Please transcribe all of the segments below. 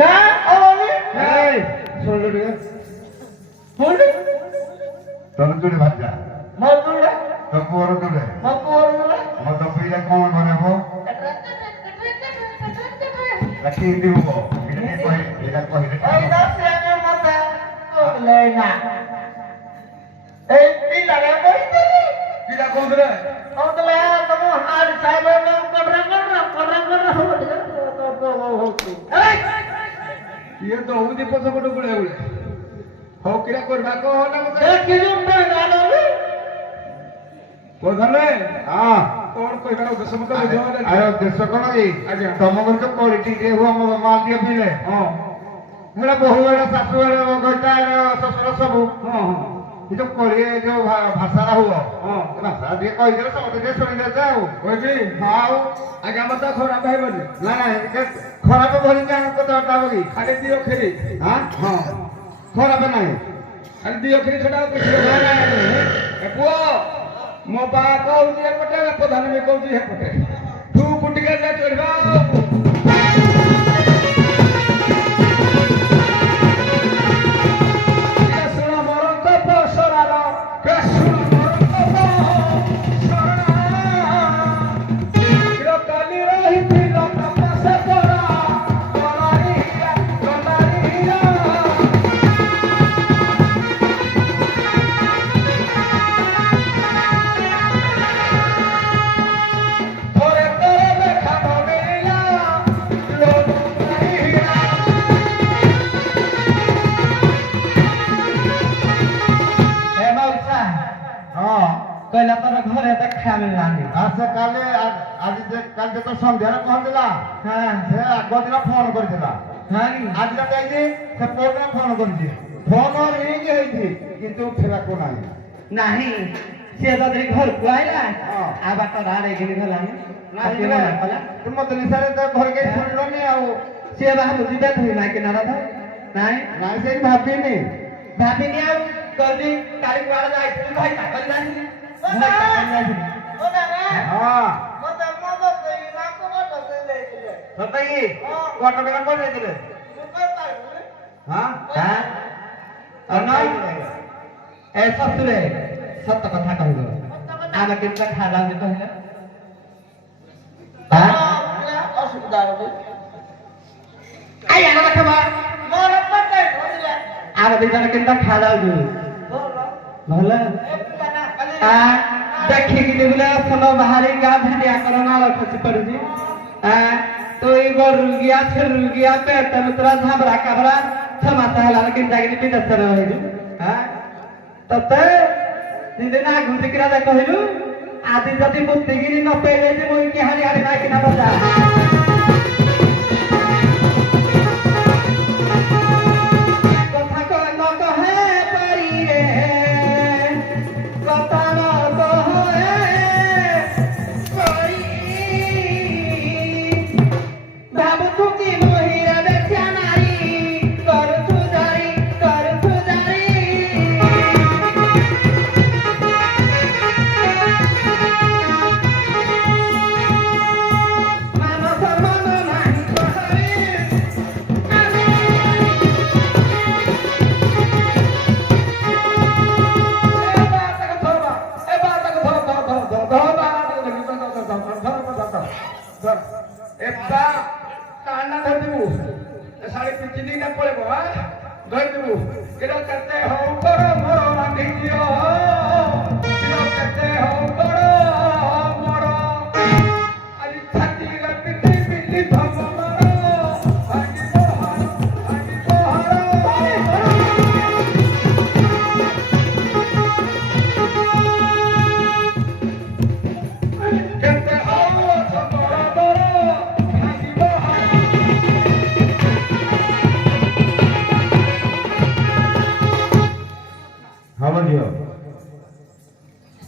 ନା এই শোনো রে বলি তোর তুই বাচ্চা মজুরে তো পুরো তুলে মজুরে মত পিলা কোন বানাবো রাখি দিব এটা কই ওই দাসের মতে লই না এই পিলারে বইতে পিলা কোন রে ওতলে তুমি হাড় সাইবে না কড়রা এই ইয়ে তো উদি পছন্দ করে বলে হও কিরা করবা কো না মতে এ কি জন্য জানোলি কোথালে হ্যাঁ তোর কইবার উদ্দেশ্য মতো বুঝাও আরে উদ্দেশ্য কোন কি আচ্ছা তমগর তো পলিটিক্স রে হুয়া মো মাল দিয়ে পিলে হ্যাঁ মেলা বহু এর শাশু এর কইতা শ্বশুর সব হ্যাঁ হ্যাঁ ಇದು ಕೊಳಿ जो भाषा हुआ हां भाषा दे कहि दे सब दे सुनि दे जाऊ ओजी हाउ आगे मत खराब है बजे ना ना खराब भरी का को तो डाबगी खाली दियो खरी हां हां खराब नहीं खाली दियो खरी छडा कुछ ना ना ए पुओ मो बा कहू जे पटे प्रधान में कहू जे पटे तू कुटिके ले चढ़बा কইলা তোর ঘরে দেখা মিললানি আচ্ছা কালে আজ যে কাল যে তো সন্ধ্যারে ফোন দিলা হ্যাঁ সে আগ দিন ফোন করেছিল হ্যাঁ আজ রাতে আইছি সে পরদিন ফোন করেছি ফোন রিং হইছি কিন্তু উঠেলা কো নাই नाही সে যদি ঘরକୁ আইলা আবার তোর আড়ে গিয়ে গেলানি নাই না তুমি মত নিসারে তো ঘরকে শুনলো নি আও সে বাহু দিবে তুই না কিনারা তো নাই নাই সেই ভাবিনি ভাবিনি আর কদি কালি কুয়াড়ে যাইছিলি ভাই টাকা জানি ও দাদা হ্যাঁ মতে মতে কই না কো মতে লইছিলে সতাই কত টাকা করে দিলে হ্যাঁ হ্যাঁ অনয় এ সসুরে সত্য কথা কইব আগে কিন্তু খালা যে কইলে হ্যাঁ অসুবিধা হবে আই আনা খাবা মোর পতে কইলে আর দুজন কিন্তু খালা যে ভালো দেখি কি বলে শোনো বাহারি গা ভেড়িয়া করোনা খসি পড়ছি তো এবার রুগিয়া ফির রুগিয়া পেট মিত্রা ঝাবরা কাবরা क्षमता है लेकिन जागिनी भी दस रहे हो हां तते दिन ना गुंती किरा दे कहलु आदि जति मुक्तिगिरी न पेले जे मोई के हारी हारी ना किना बजा कथा को न कहे परी रे कथा न कहे परी बाबू तू की मोही रे देखा नारी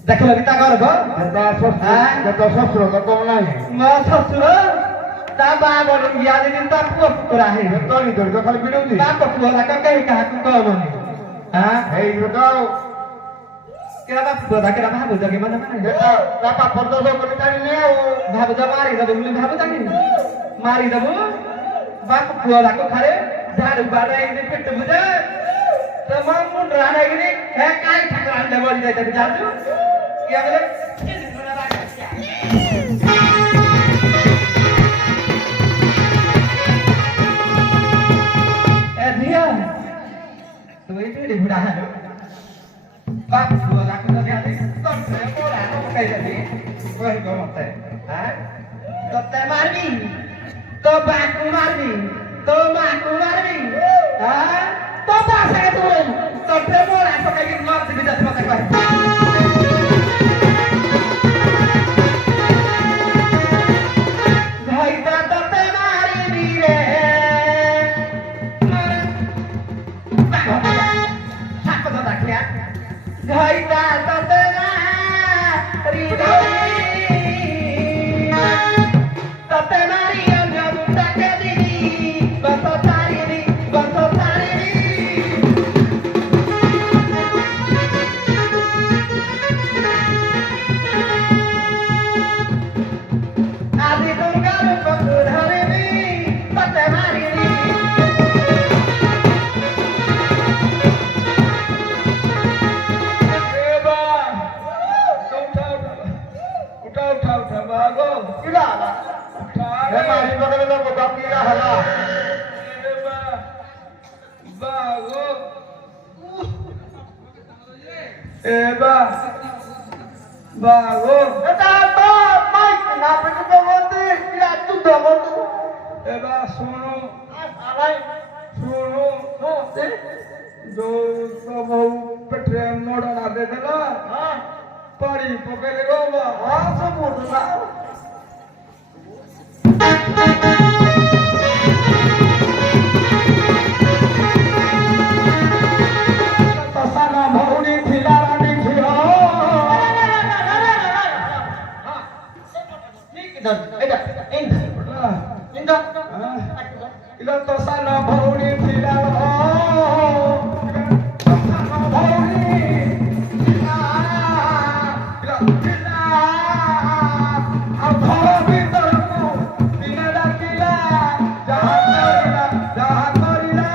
देखो लगता घर गो तो ससुर तो कम नहीं म ससुर ता बाबा या दिन ता पुरा है तो नहीं तो खाली वीडियो दी ता पुरा का कहीं कहा को नहीं हां हे बताओ केरा बाप पुरा केरा भाबो जगे मन माने बापा पर्दो सब कोनी तानी ने भाबो जा मारी दबो बोली भाबो जानी मारी दबो बाप पुआला को खरे झाड़ू बाड़ा इने पेट बुझे तमाम मुंड राना इने है काय ठकरान दे बोली जाते जादू क्या बोले ए दिया तो itu budak बाप पुआला को दिया दे तो बोला तो कह दे वही को मत है हां तो ते मारबी तो बाकू मारबी तो माकू मारबी हां तो पासे तू तो बोला तो कह के मार दे बिदा मत कह भाई ता तो ते मारबी रे साप तो दाखल्या भाई ता तो ते मारबी रे तते मारी अन्य दुटा के दीदी बस तारी दी आदि दुर्गा रूप धरे दी तते मारी दी ए बा उठा भागो किला हे मारी पकड़े तो बाकी का हला बागो एबा बागो eta to mai na pe ko bote ya tu do bote एबा सुनो alai सुनो no te जो तो बहु पेटे मोड़ा ना दे देला ha पारी पकड़ गो बा ha so bote na तसाना भौनी थिला रानी थियो इला तसाना भौनी थिला तसाना भौनी थिला इला थिला अब भौनी तरको बिना डाकिला जहां करिला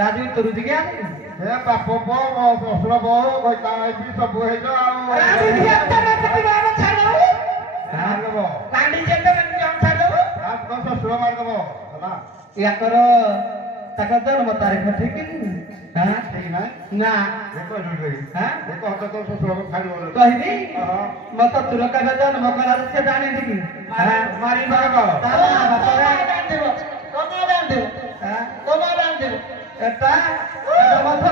राजू तो रुझ गया हे बापो बो ससुर बो गोइता भी सब हे जो राजू दिया तने तने बाबा छाड़ो हां लो पांडी जेते मन जाम छाड़ो आप को ससुर मार दबो हला या करो तकदर मत तारीख ठीक हां ठीक ना ना देखो जुड़ी हां देखो तो ससुर को खाली बोलो कहनी मत तुरका जन मकरा से जाने दी हां मारी बाबा ताला बतरा दान देबो हां तो दान देबो एटा मत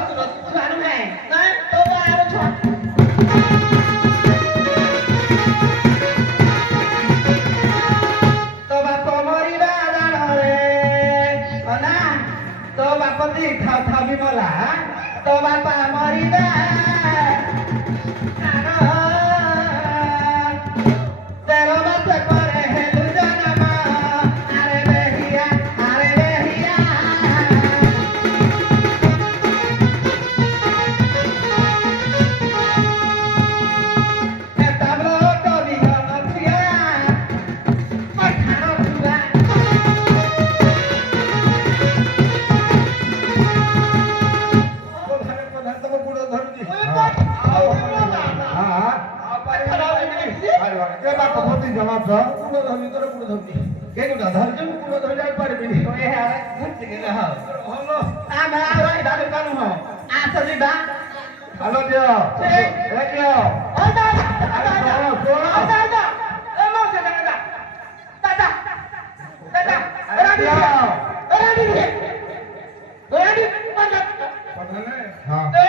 छाड़ू जाए ना तो आरो छाड़ तो बाप मरी बाजान रे अना तो बाप दी खा बिमला तो बापा मरी बा तेरो मत करे हेलु जनम अरे बेहिया ए तबलो तो दिया नथिया पठानो पूरा जवाब दो के गुडा धरजु गुडा धर जाय पारबी तो ए हारे घुट के रह हलो आ मैं आ रही दादू कानू हो आ सजी बा हेलो दियो ए दियो ओ दादा दादा ए मौ से दादा दादा दादा रानी पंजा पढ़ने हां ए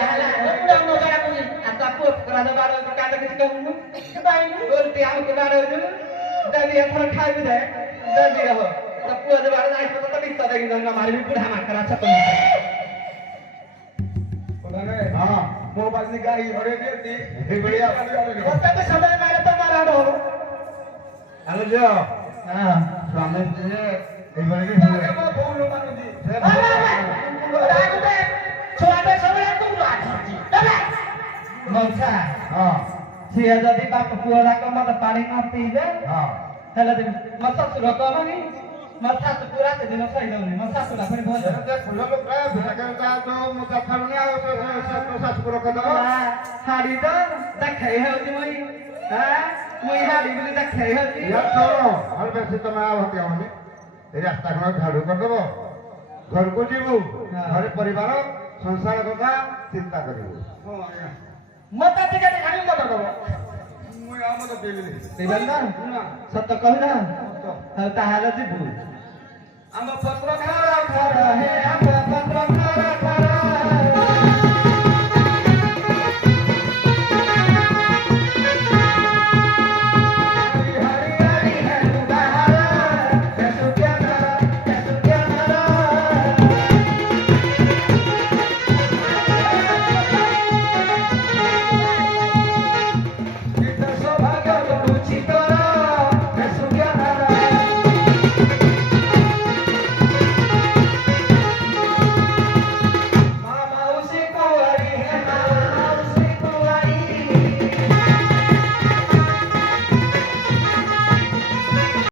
दादा गुडा मौ करा कुनी आता पोत करा दे बारो का के के कहू बाई बोलते हम के बारो दादी अथर खाई दे दादी रहो तो पुआ दे बारो नाइ पता तभी सदा की गंगा मारी भी बुढ़ा मार करा छपन पढ़ने हां मोबाइल ने गाड़ी हरे दे दी ये बढ़िया होता तो समय मारे तो मारा दो ଆରେ ଝିଅ ହଁ ସ୍ୱାମୀ ସ୍ତ୍ରୀ ଏଇଭଳି ବୋଉ ମାନୁଛି ଛୁଆଟେ ସବୁବେଳେ ତୁ ମଉସା ହଁ ସିଏ ଯଦି ବାପ ପୁଅ ଯାକ ମତେ ପାଣି ନ ପିଇବେ ହଁ ହେଲେ ମୋ ଶ୍ୱଶୁର କହନି ମୋ ଶାଶୁ ପୁରା ସେଦିନ ସହିଦଉନି ମୋ ଶାଶୁରା ପୁଣି ଭଲ ହାଡି ତ ଦେଖେଇ ହଉଛି ମୁଇଁ ମୁଇଁ ହାଡି ବୋଲି ଦେଖେଇ ହଉଛି ବେଶୀ ତମେ ଆଉ ହତ୍ୟା ହବନି ଏଇ ରାସ୍ତା ଖଣ୍ଡ ଝାଡୁ କରିଦବ ଘରକୁ ଯିବୁ ଘରେ ପରିବାର ସଂସାର କଥା ଚିନ୍ତା କରିବୁ ମତେ ଟିକେ ଖାଲି ମତ ଦବ ସତ କହିଲା ହଉ ତାହେଲେ ଯିବୁ ଆମ ପତ୍ର ଘର ଘର ହେ ଆମ ପତ୍ର ଘର ଘର